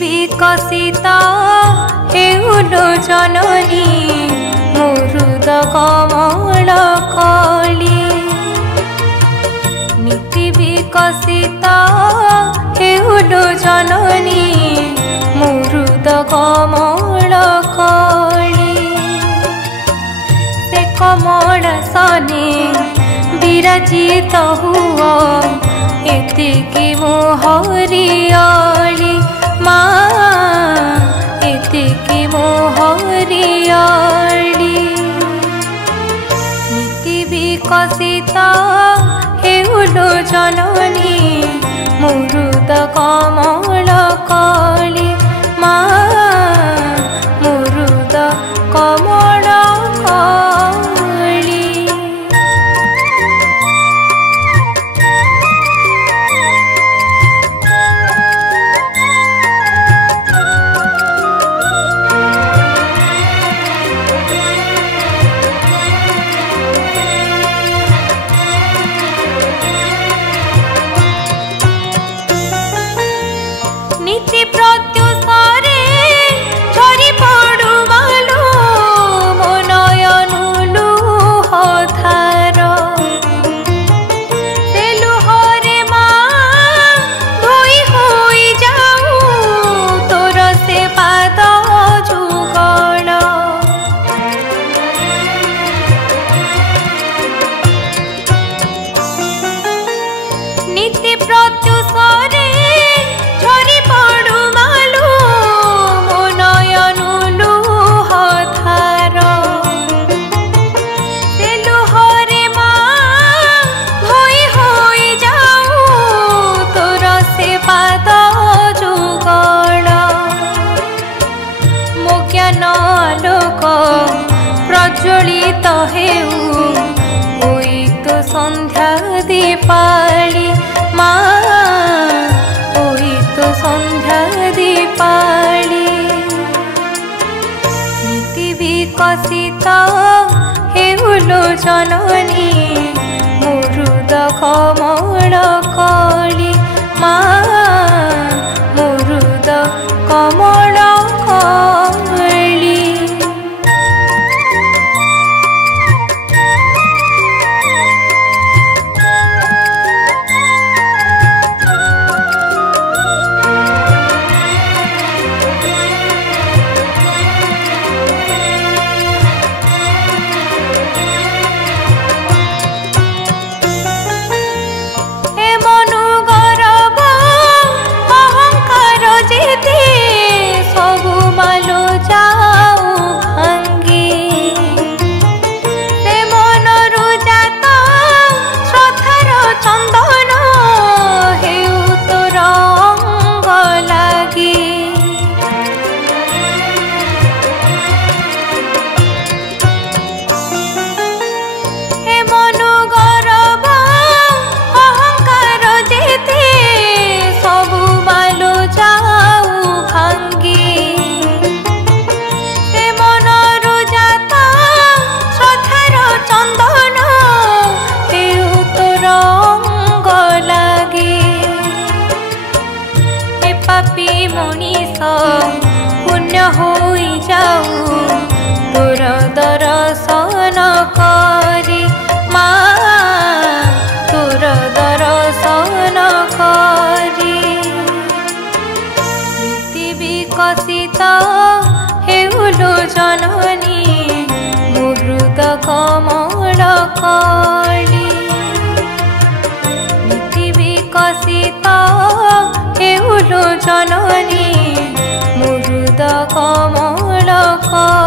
विकसित हेउलो जननी मुरुद कमल कली नीति विकसित हेउलो जननी मुरुद कमल कली से कमल सने विराजित हुआ एतिकी मोहरियाली एतिकी मोहरियाली नीति विकसित हेउलो जननी मुरुद कमल कली मुरुद कमल कली नीति प्रत्युषरे झरी पड़ू बालू मो नयनु लुह धार से लुहरे माँ धोई होई जाऊ तोर से पाद जुगल नीति प्रत्युषरे झरी पड़ू मालू मो नयनु लुह धार से लुहरे माँ धोई होई जाऊ तोर से पाद जुगल मो ज्ञान आलोक प्रज्वलित हेउ होई तो संध्या दीपाली तो संध्या दीपाली नीति विकसित हेउलो जननी मुरुद कमल कली मुरुद कमल कली सबु मालो जाऊ भांगी से मनरु जात श्रद्धार चंदन हेउ तोर अंग लागी हे मनु गौरव अहंकार जेते सबु मालो जाऊ भांगी हे मनरु जात श्रद्धार चंदन हेउ तोर अंग लागे हे पापी मनीष पुण्य होई जाऊ तोर दर्शन करी तोर दर्शन करी नीति विकसित हेउलो जननी मुरुद कमल कली नीति विकसित हेउलो जननी मुरुद कमल कली।